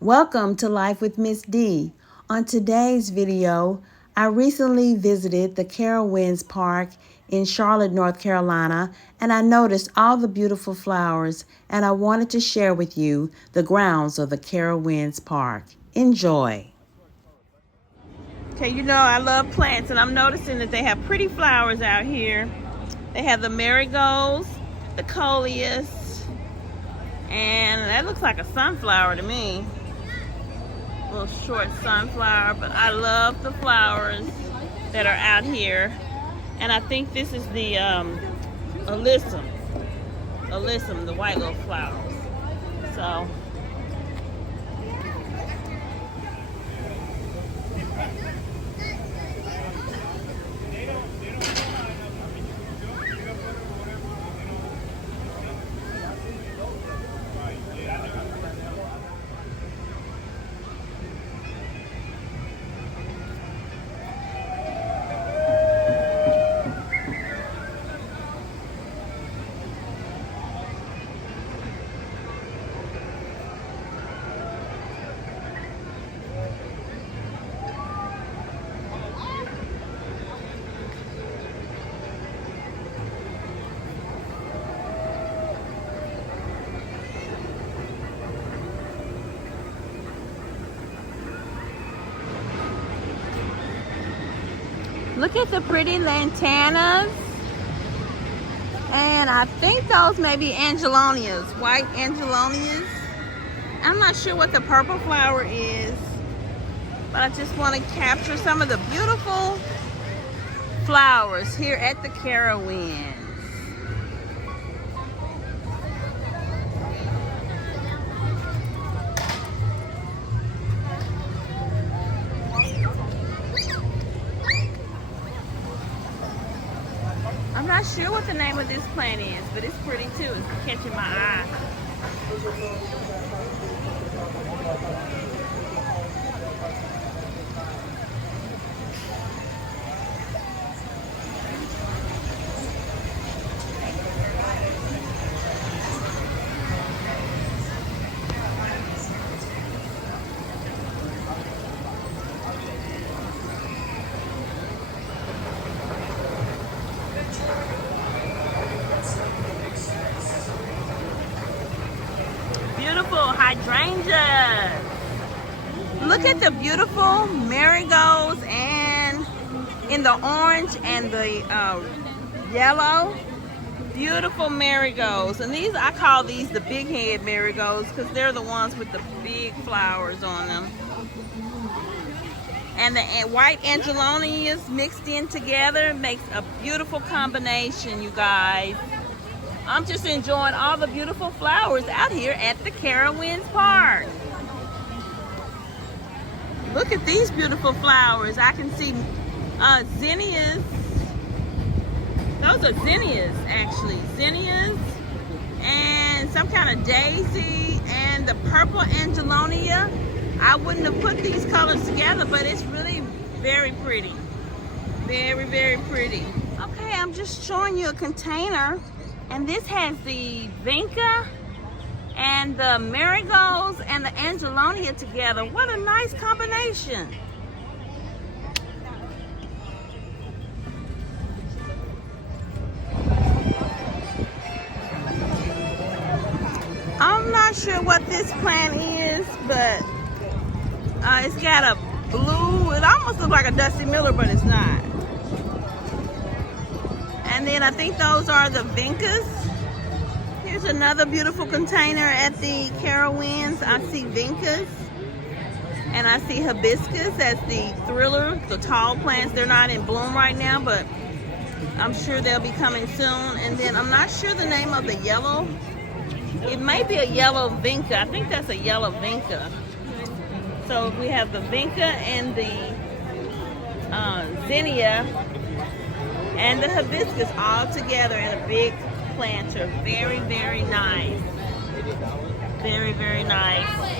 Welcome to Life with Miss D. On today's video, I recently visited the Carowinds Park in Charlotte, North Carolina, and I noticed all the beautiful flowers, and I wanted to share with you the grounds of the Carowinds Park. Enjoy. Okay, you know I love plants, and I'm noticing that they have pretty flowers out here. They have the marigolds, the coleus, and that looks like a sunflower to me. Little short sunflower, but I love the flowers that are out here. And I think this is the alyssum, the white little flowers. So look at the pretty lantanas. And I think those may be angelonias, white angelonias. I'm not sure what the purple flower is, but I just want to capture some of the beautiful flowers here at the Carowinds. I'm not sure what the name of this plant is, but it's pretty too. It's catching my eye. Beautiful hydrangeas. Look at the beautiful marigolds, and in the orange and the yellow. Beautiful marigolds. And these, I call these the big head marigolds because they're the ones with the big flowers on them. And the white angelonias mixed in together makes a beautiful combination, you guys. I'm just enjoying all the beautiful flowers out here at the Carowinds Park. Look at these beautiful flowers. I can see zinnias. Those are zinnias, actually. Zinnias and some kind of daisy and the purple angelonia. I wouldn't have put these colors together, but it's really very pretty. Very, very pretty. Okay, I'm just showing you a container. And this has the vinca and the marigolds and the angelonia together. What a nice combination. I'm not sure what this plant is, but it's got a blue, it almost looks like a Dusty Miller, but it's not. And then I think those are the vincas. Here's another beautiful container at the Carowinds. I see vincas and I see hibiscus as the thriller, the tall plants. They're not in bloom right now, but I'm sure they'll be coming soon. And then I'm not sure the name of the yellow. It may be a yellow vinca. I think that's a yellow vinca. So we have the vinca and the zinnia and the hibiscus all together in a big planter. Very, very nice. Very, very nice.